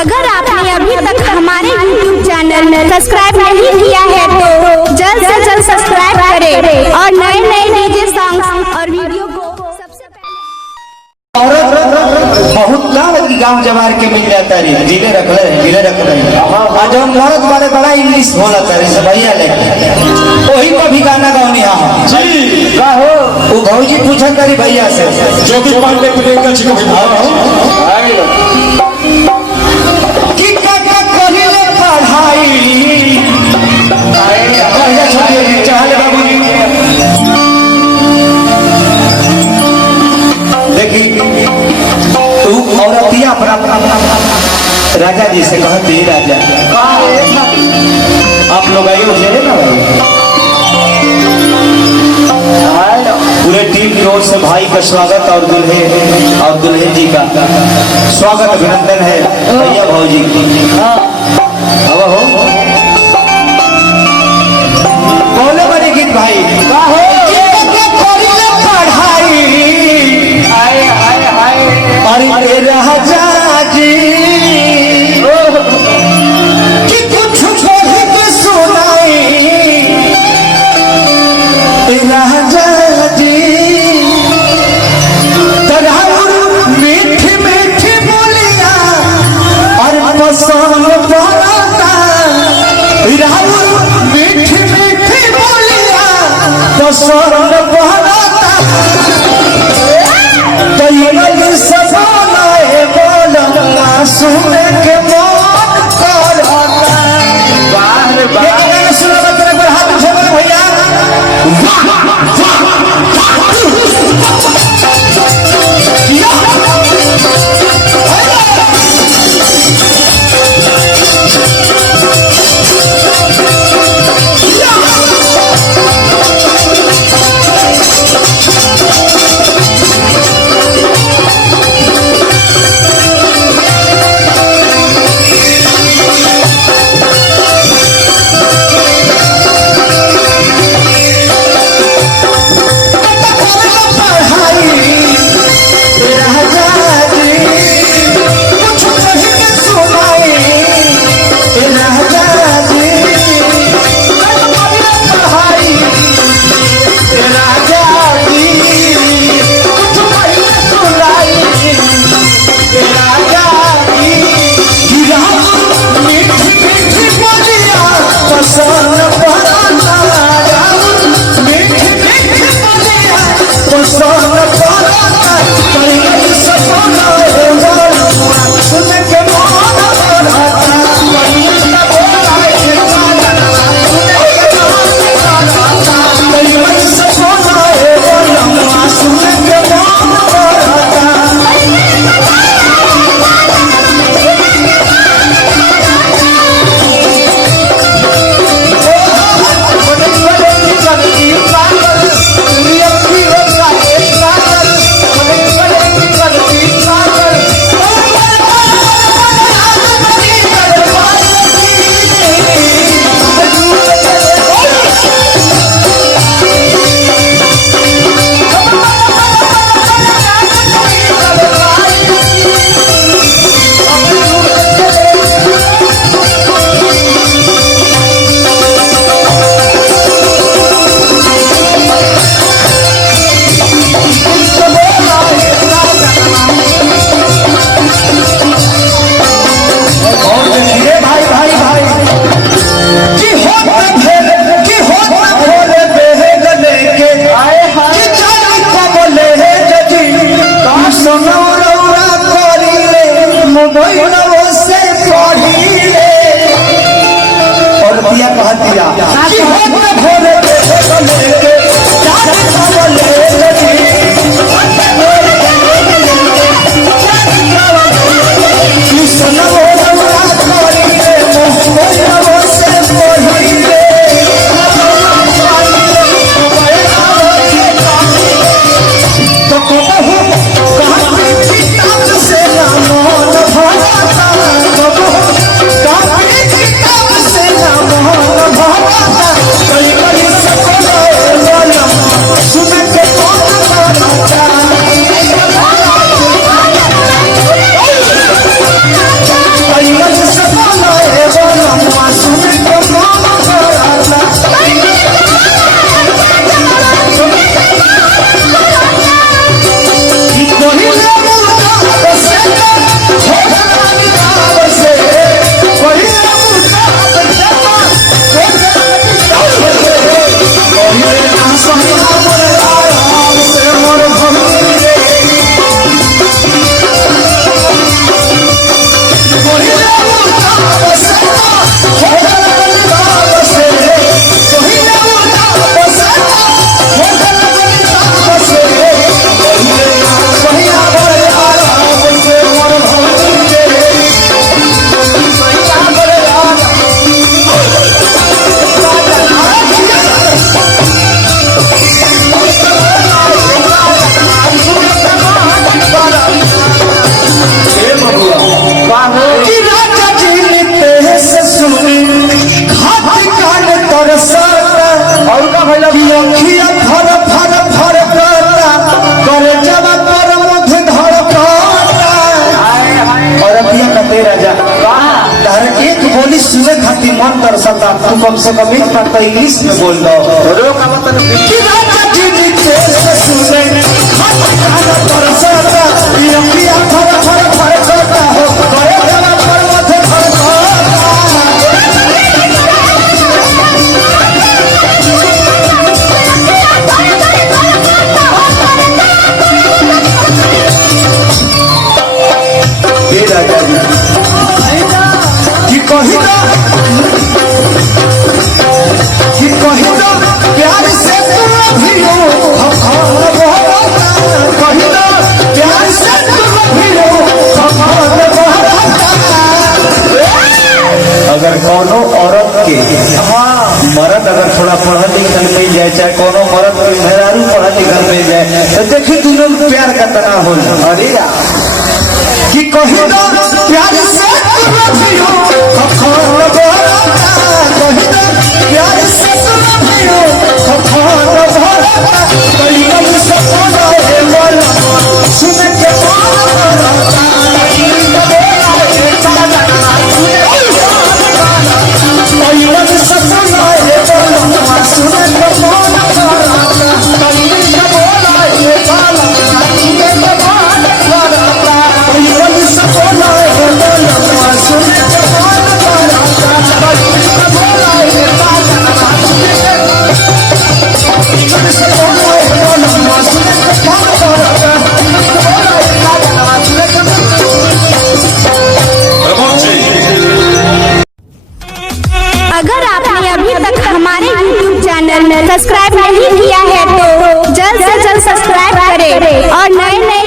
अगर आपने अभी तक हमारे YouTube चैनल सब्सक्राइब नहीं किया है तो जल्द से जल्द सब्सक्राइब करें और नए नए डीजे सॉन्ग और वीडियो को सबसे पहले। बहुत गाँव जवार के मिल जाता है जिले रख रहे आज हम मरद वाले बड़ा इंग्लिश बोलता है भैया लेके वही पर भी गाना गाँव जी हो वो भौजी पूछा करी भैया से जो भी पांडे औरतिया राजा जी से कहती राजा आप लोग आइए उसे ना पूरे टीम की ओर से भाई का स्वागत और दुल्हन जी का स्वागत अभिनंदन है भैया भाजी अब हो बोले बड़े गीत भाई अरे राजा जी कि कुछ छोड़ के सुनाई राजा जी मीठी मीठी बोलिया और पसंद पड़ता मीठी मीठी बोलिया पसंद पड़ता सुने के मन कर हाथ उठे भैया भरा तरसता, तू कम से कम एक बार तो इंग्लिश में बोल दो। का मतलब कि राजा जी ने कैसे सुने खाना तरसता, ये पिया फर फर फर करता हो, गए गला पर मथे फर राजा जी कि कही दो प्यार से तुम भी हो, कही दो प्यार से तुम भी हो। अगर कोनो औरत के मर्द अगर थोड़ा पढ़ल लिखल मिल जाए, चाहे कोनो मर्द के मेहरारू पढ़ल लिखल मिल जाए, तो देखी दोनों में प्यार का तना हो। अरे कि कही दो प्यार से तुम भी हो, कही दो प्यार से तुम भी हो, सुन के अगर आपने अभी तक हमारे YouTube चैनल में सब्सक्राइब नहीं किया है तो जल्द से जल्द सब्सक्राइब करें और नए नए